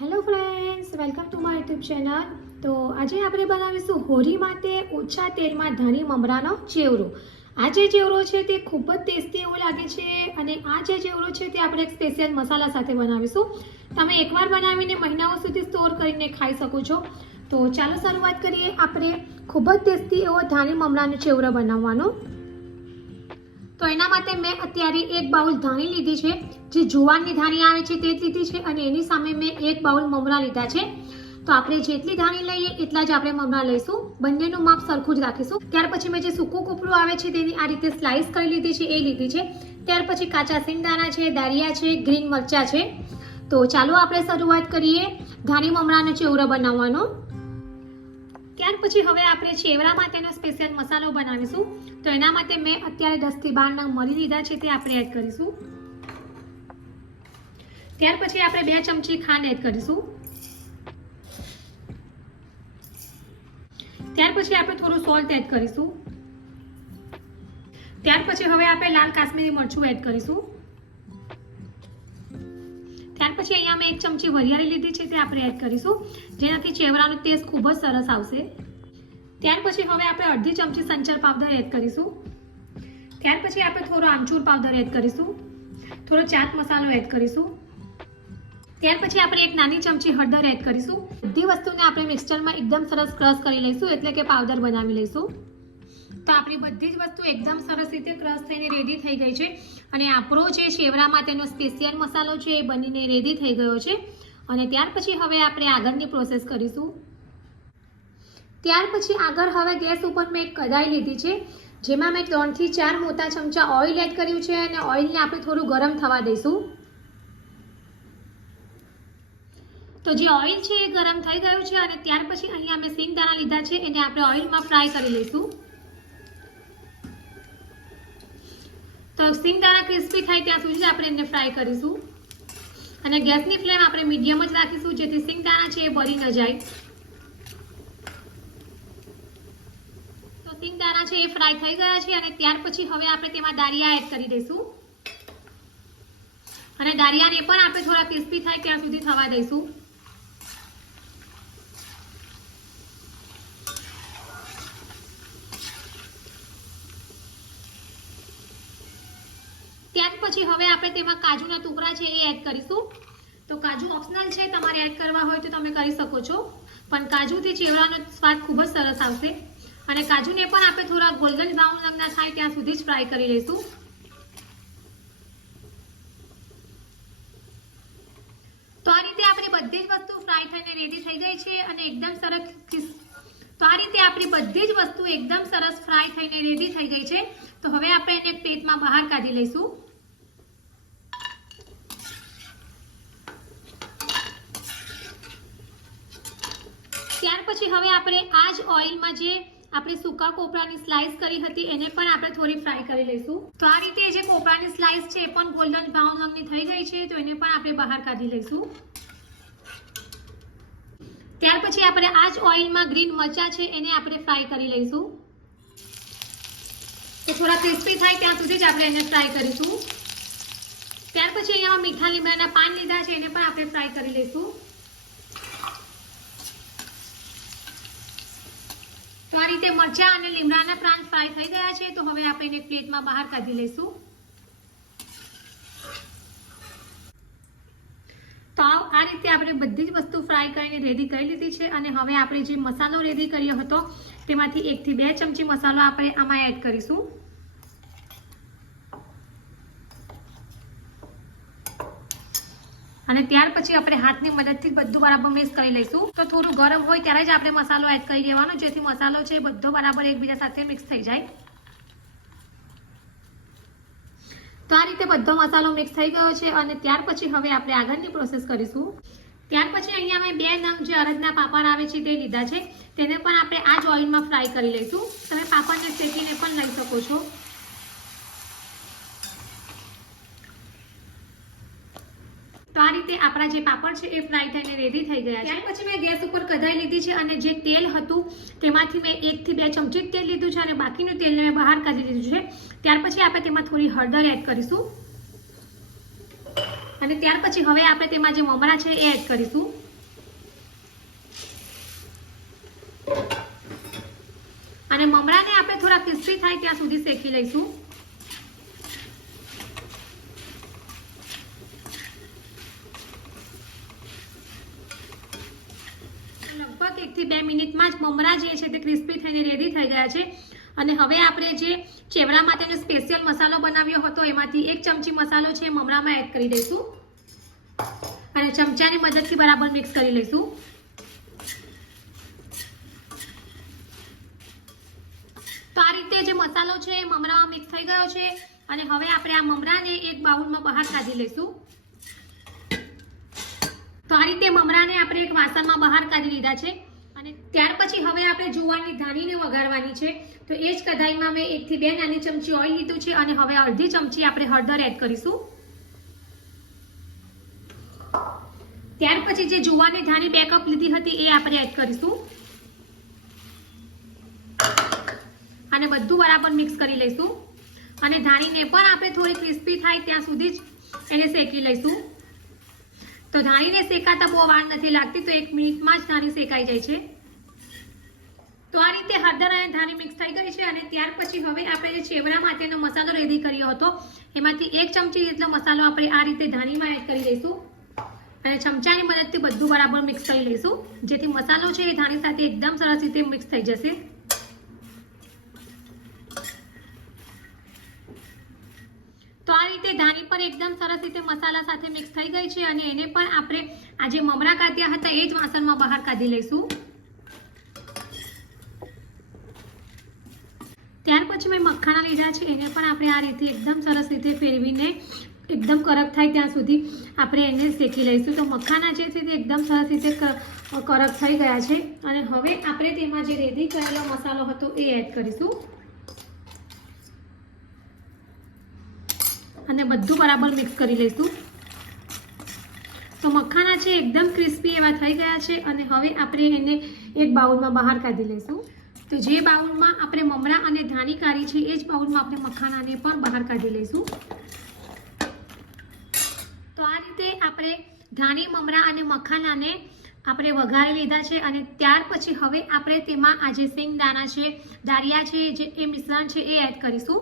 Hello friends, welcome to my YouTube channel. તો આજે આપણે બનાવીશું હોળી માટે ઓછા તેલમાં ધાણી મમરાનો ચેવરો. આ જે ચેવરો છે તે ખૂબ જ ટેસ્ટી એવો લાગે છે અને આ જે ચેવરો છે તે આપણે એક સ્પેશિયલ મસાલા સાથે બનાવીશું. તમે એકવાર બનાવીને મહિનાઓ સુધી સ્ટોર કરીને ખાઈ શકો છો. તો ચાલો શરૂઆત કરીએ આપણે ખૂબ જ ટેસ્ટી એવો ધાણી મમરાનો ચેવરો બનાવવાનો. તો એના માટે મેં અત્યારે એક બાઉલ ધાણી લીધી છે, જે જુવારની ધાણી આવે છે તે જ લીધી છે અને એની સામે મેં એક બાઉલ મમરા લીધા છે. તો આપણે જેટલી ધાણી લઈએ એટલા જ આપણે મમરા લઈશું, બંનેનું માપ સરખું જ રાખીશું. ત્યાર પછી મેં જે સૂકું કોપરું આવે છે તેની આ રીતે સ્લાઇસ કરી લીધી છે, એ લીધી છે. ત્યાર પછી કાચા સિંગદાણા છે, દાળિયા છે, ગ્રીન મરચાં છે. તો ચાલો આપણે શરૂઆત કરીએ ધાણી મમરાનો ચેવરો બનાવવાનો. ત્યાર પછી હવે આપણે ચેવરા માટેનો સ્પેશિયલ મસાલો બનાવીશું. તો એના માટે મેં અત્યારે 10 થી 12 નંગ મરી લીધા છે, તે આપણે એડ કરીશું. ત્યાર પછી આપણે 2 ચમચી ખાંડ એડ કરીશું. ત્યાર પછી આપણે થોડું સોલ્ટ એડ કરીશું. ત્યાર પછી હવે આપણે લાલ કાશ્મીરી મરચું એડ કરીશું. ત્યાર પછી અહીંયા મેં 1 ચમચી વરિયાળી લીધી છે, તે આપણે એડ કરીશું, જેનાથી ચેવરાનો ટેસ્ટ ખૂબ જ સરસ આવશે. ત્યાર પછી હવે આપણે અડધી ચમચી સંચર પાવડર એડ કરીશું. ત્યાર પછી આપણે થોડો આમચૂર પાવડર એડ કરીશું, થોડો ચાટ મસાલો એડ કરીશું. ત્યાર પછી આપણે 1 નાની ચમચી હળદર એડ કરીશું. બધી વસ્તુને આપણે મિક્સચરમાં એકદમ સરસ ક્રશ કરી લઈશું, એટલે કે પાવડર બનાવી લઈશું. તો આપણી બધી જ વસ્તુ એકદમ સરસ રીતે ક્રશ થઈને રેડી થઈ ગઈ છે અને આપણો જે ચેવરા માટેનો સ્પેશિયલ મસાલો છે એ બનીને રેડી થઈ ગયો છે. અને ત્યાર પછી હવે આપણે આગળની પ્રોસેસ કરીશું. ત્યાર પછી આગળ હવે ગેસ ઉપર મેં એક કઢાઈ લીધી છે, જેમાં મેં 3 થી 4 મોટા ચમચા ઓઇલ એડ કર્યું છે અને ઓઇલને આપણે થોડું ગરમ થવા દઈશું. તો જે ઓઇલ છે એ ગરમ થઈ ગયું છે અને ત્યાર પછી અહીંયા મેં સિંગદાણા લીધા છે, એને આપણે ઓઇલમાં ફ્રાય કરી લઈશું. તો સિંગદાણા ક્રિસ્પી થાય ત્યાં સુધી આપણે એને ફ્રાય કરીશું અને ગેસની ફ્લેમ આપણે મીડિયમ જ રાખીશું, જેથી સિંગદાણા છે એ બળી ન જાય. તો સિંગદાણા છે એ ફ્રાય થઈ ગયા છે અને ત્યાર પછી હવે આપણે તેમાં દાળિયા એડ કરી દઈશું અને દાળિયાને પણ આપણે થોડા ક્રિસ્પી થાય ત્યાં સુધી થવા દઈશું. ત્યાર પછી હવે આપણે તેમાં કાજુના ટુકડા છે એ એડ કરીશું. તો કાજુ ઓપ્શનલ છે, તમારે એડ કરવા હોય તો તમે કરી શકો છો, પણ કાજુથી ચેવરાનો સ્વાદ ખૂબ જ સરસ આવશે. અને કાજુને પણ આપણે થોડા ગોલ્ડન બ્રાઉન રંગના થાય ત્યાં સુધી જ ફ્રાય કરી લઈશું. તો આ રીતે આપણી બધી જ વસ્તુ ફ્રાય થઈને રેડી થઈ ગઈ છે અને એકદમ સરસ ફ્રાય થઈને રેડી થઈ ગઈ છે. તો હવે આપણે એને પ્લેટમાં બહાર કાઢી લઈશું. ત્યાર પછી હવે આપણે આ જ ઓઇલમાં જે આપણે સૂકા કોપરાની સ્લાઇસ કરી હતી એને પણ આપણે થોડી ફ્રાય કરી લઈશું. તો આ રીતે જે કોપરાની સ્લાઇસ છે એ પણ ગોલ્ડન બ્રાઉન રંગની થઈ ગઈ છે, તો એને પણ આપણે બહાર કાઢી લઈશું. ત્યાર પછી આપણે આ જ ઓઇલમાં ગ્રીન મરચાં છે એને આપણે ફ્રાય કરી લઈશું. તો થોડા ક્રિસ્પી થાય ત્યાં સુધી જ આપણે એને ફ્રાય કરીશું. ત્યાર પછી અહીંયા મીઠા લીમડાના પાન લીધા છે, એને પણ આપણે ફ્રાય કરી લઈશું. તો આ રીતે મરચાં અને લીમડાના પાન ફ્રાય થઈ ગયા છે, તો હવે આપણે એને પ્લેટમાં બહાર કાઢી લઈશું. તો આ રીતે આપણે બધી જ વસ્તુ ફ્રાય કરીને રેડી કરી લીધી છે અને હવે આપણે જે મસાલો રેડી કર્યો હતો તેમાંથી 1 થી 2 ચમચી મસાલો આપણે આમાં એડ કરીશું. અને ત્યાર પછી આપણે હાથની મદદથી બધું બરાબર મિક્સ કરી લઈશું. તો થોડું ગરમ હોય ત્યારે જ આપણે મસાલો એડ કરી દેવાનો, જેથી મસાલો છે એ બધો બરાબર એકબીજા સાથે મિક્સ થઈ જાય. તો આ રીતે બધો મસાલો મિક્સ થઈ ગયો છે અને ત્યાર પછી હવે આપણે આગળની પ્રોસેસ કરીશું. ત્યાર પછી અહીંયા મેં 2 નંગ જે અડદના પાપડ આવે છે તે લીધા છે, તેને પણ આપણે આ જ ઓઇલમાં ફ્રાય કરી લઈશું. તમે પાપડને શેકીને પણ લઈ શકો છો. તો આ રીતે આપણા જે પાપડ છે એ ફ્રાય થઈને રેડી થઈ ગયા છે. ત્યાર પછી મેં ગેસ ઉપર કઢાઈ લીધી છે અને જે તેલ હતું તેમાંથી મેં 1 થી 2 ચમચી તેલ લીધું છે અને બાકીનું તેલને મેં બહાર કાઢી દીધું છે. ત્યાર પછી આપણે તેમાં થોડી હળદર એડ કરીશું અને ત્યાર પછી હવે આપણે તેમાં જે મમરા છે એ એડ કરીશું. થાય ત્યાં સુધી શેકી લઈશું. લગભગ 1 થી 2 મિનિટમાં જ મમરા જે છે તે ક્રિસ્પી થઈને રેડી થઈ ગયા છે. અને હવે આપણે જે ચેવડા માટેનો સ્પેશિયલ મસાલો બનાવ્યો હતો એમાંથી 1 ચમચી મસાલો છે મમરામાં એડ કરી દઈશું અને ચમચાની મદદથી બરાબર મિક્સ કરી લઈશું. તો આ રીતે જે મસાલો છે એ મમરામાં મિક્સ થઈ ગયો છે અને હવે આપણે આ મમરાને એક બાઉલમાં બહાર કાઢી લઈશું. તો આ રીતે મમરાને આપણે એક વાસણમાં બહાર કાઢી લીધા છે અને ત્યાર પછી હવે આપણે જુવારની ધાણીને વઘારવાની છે. તો એ જ કઢાઈમાં મેં 1 થી 2 નાની ચમચી ઓઇલ લીધું છે અને હવે અડધી ચમચી આપણે હળદર એડ કરીશું. ત્યાર પછી જે જુવારની ધાણી 2 કપ લીધી હતી એ આપણે એડ કરીશું અને બધું બરાબર મિક્સ કરી લઈશું અને ધાણીને પણ આપણે થોડી ક્રિસ્પી થાય ત્યાં સુધી જ એને શેકી લઈશું. તો ધાણીને શેકાતા બહુ વાર નથી લાગતી, તો 1 મિનિટમાં જ ધાણી શેકાઈ જાય છે. તો આ રીતે હળદર અને ધાણી મિક્સ થઈ ગઈ છે અને ત્યાર પછી હવે આપણે જે ચેવડા માટેનો મસાલો રેડી કર્યો હતો એમાંથી 1 ચમચી જેટલો મસાલો આપણે આ રીતે ધાણીમાં એડ કરી દઈશું અને ચમચાની મદદથી બધું બરાબર મિક્સ કરી લઈશું જેથી મસાલો છે એ ધાણી સાથે એકદમ સરસ રીતે મિક્સ થઈ જશે. તો આ રીતે ધાણી પણ એકદમ સરસ રીતે મસાલા સાથે મિક્સ થઈ ગઈ છે અને એને પણ આપણે આ જે મમરા કાઢ્યા હતા એ જ વાસણમાં બહાર કાઢી લઈશું. ત્યાર પછી મેં મખાના લીધા છે એને પણ આપણે આ રીતે એકદમ સરસ રીતે ફેરવીને એકદમ કડક થાય ત્યાં સુધી આપણે એને શેકી લઈશું. તો મખાના જે છે તે એકદમ સરસ રીતે કડક થઈ ગયા છે અને હવે આપણે તેમાં જે રેડી કરેલો મસાલો હતો એ એડ કરીશું અને બધું બરાબર મિક્સ કરી લઈશું. તો મખાના છે એકદમ ક્રિસ્પી એવા થઈ ગયા છે અને હવે આપણે એને એક બાઉલમાં બહાર કાઢી લઈશું. તો જે બાઉલમાં આપણે મમરા અને ધાણી કાઢી છે એ જ બાઉલમાં આપણે મખાનાને પણ બહાર કાઢી લઈશું. તો આ રીતે આપણે ધાણી, મમરા અને મખાનાને આપણે વઘારી લીધા છે અને ત્યાર પછી હવે આપણે તેમાં આ જે સિંગદાણા છે, દાળિયા છે, જે એ મિશ્રણ છે એ એડ કરીશું.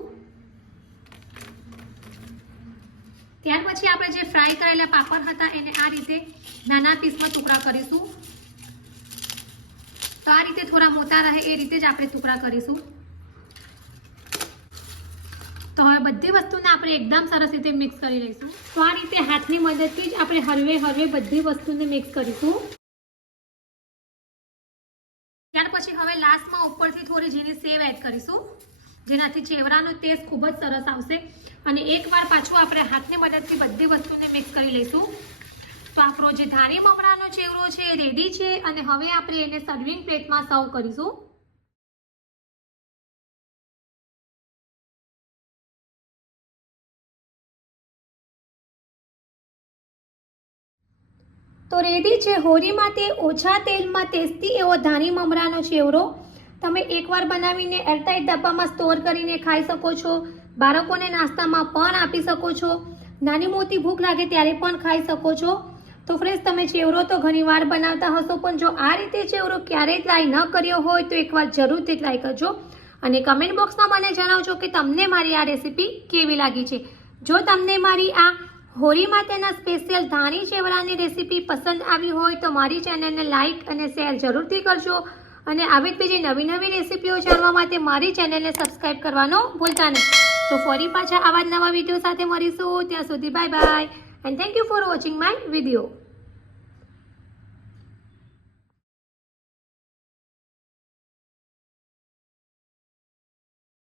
ત્યાર પછી આપણે જે ફ્રાય કરેલા પાપડ હતા એને આ રીતે નાના પીસમાં ટુકડા કરીશું. તો આ રીતે થોડા મોટા રહે એ રીતે જ આપણે ટુકડા કરીશું. તો હવે બધી વસ્તુને આપણે એકદમ સરસ રીતે મિક્સ કરી લઈશું. તો આ રીતે હાથની મદદથી જ આપણે હળવે હળવે બધી વસ્તુને મિક્સ કરીશું. ત્યાર પછી હવે લાસ્ટમાં ઉપરથી થોડી ઝીણી સેવ એડ કરીશું જેનાથી ચેવડાનો ટેસ્ટ ખૂબ જ સરસ આવશે અને એકવાર પાછું આપણે હાથની મદદથી બધી વસ્તુને મિક્સ કરી લઈશું. તો આપણો જે ધાણી મમરાનો ચેવડો છે એ રેડી છે અને હવે આપણે એને સર્વિંગ પ્લેટમાં સર્વ કરીશું. તો રેડી છે હોળી માટે ઓછા તેલમાં ટેસ્ટી એવો ધાણી મમરાનો ચેવડો. તમે એકવાર બનાવીને એરટાઇટ ડબ્બામાં સ્ટોર કરીને ખાઈ શકો છો. બાળકોને નાસ્તામાં પણ આપી શકો છો. નાની મોટી ભૂખ લાગે ત્યારે પણ ખાઈ શકો છો. તો ફ્રેન્ડ્સ, તમે ચેવડો તો ઘણીવાર બનાવતા હશો પણ જો આ રીતે ચેવડો ક્યારેય ટ્રાય ન કર્યો હોય તો એકવાર જરૂરથી ટ્રાય કરજો અને કમેન્ટ બોક્સમાં મને જણાવજો કે તમને મારી આ રેસીપી કેવી લાગી છે. જો તમને મારી આ હોળી માટેના સ્પેશિયલ ધાણી ચેવડાની રેસીપી પસંદ આવી હોય તો મારી ચેનલને લાઇક અને શેર જરૂરથી કરજો અને આવી જ બીજી નવી નવી રેસીપીઓ જાણવા માટે મારી ચેનલને સબસ્ક્રાઇબ કરવાનો ભૂલતા નહીં. તો ફરી પાછા આવા જ નવા વિડીયો સાથે મળીશું. ત્યાં સુધી bye bye and thank you for watching my video.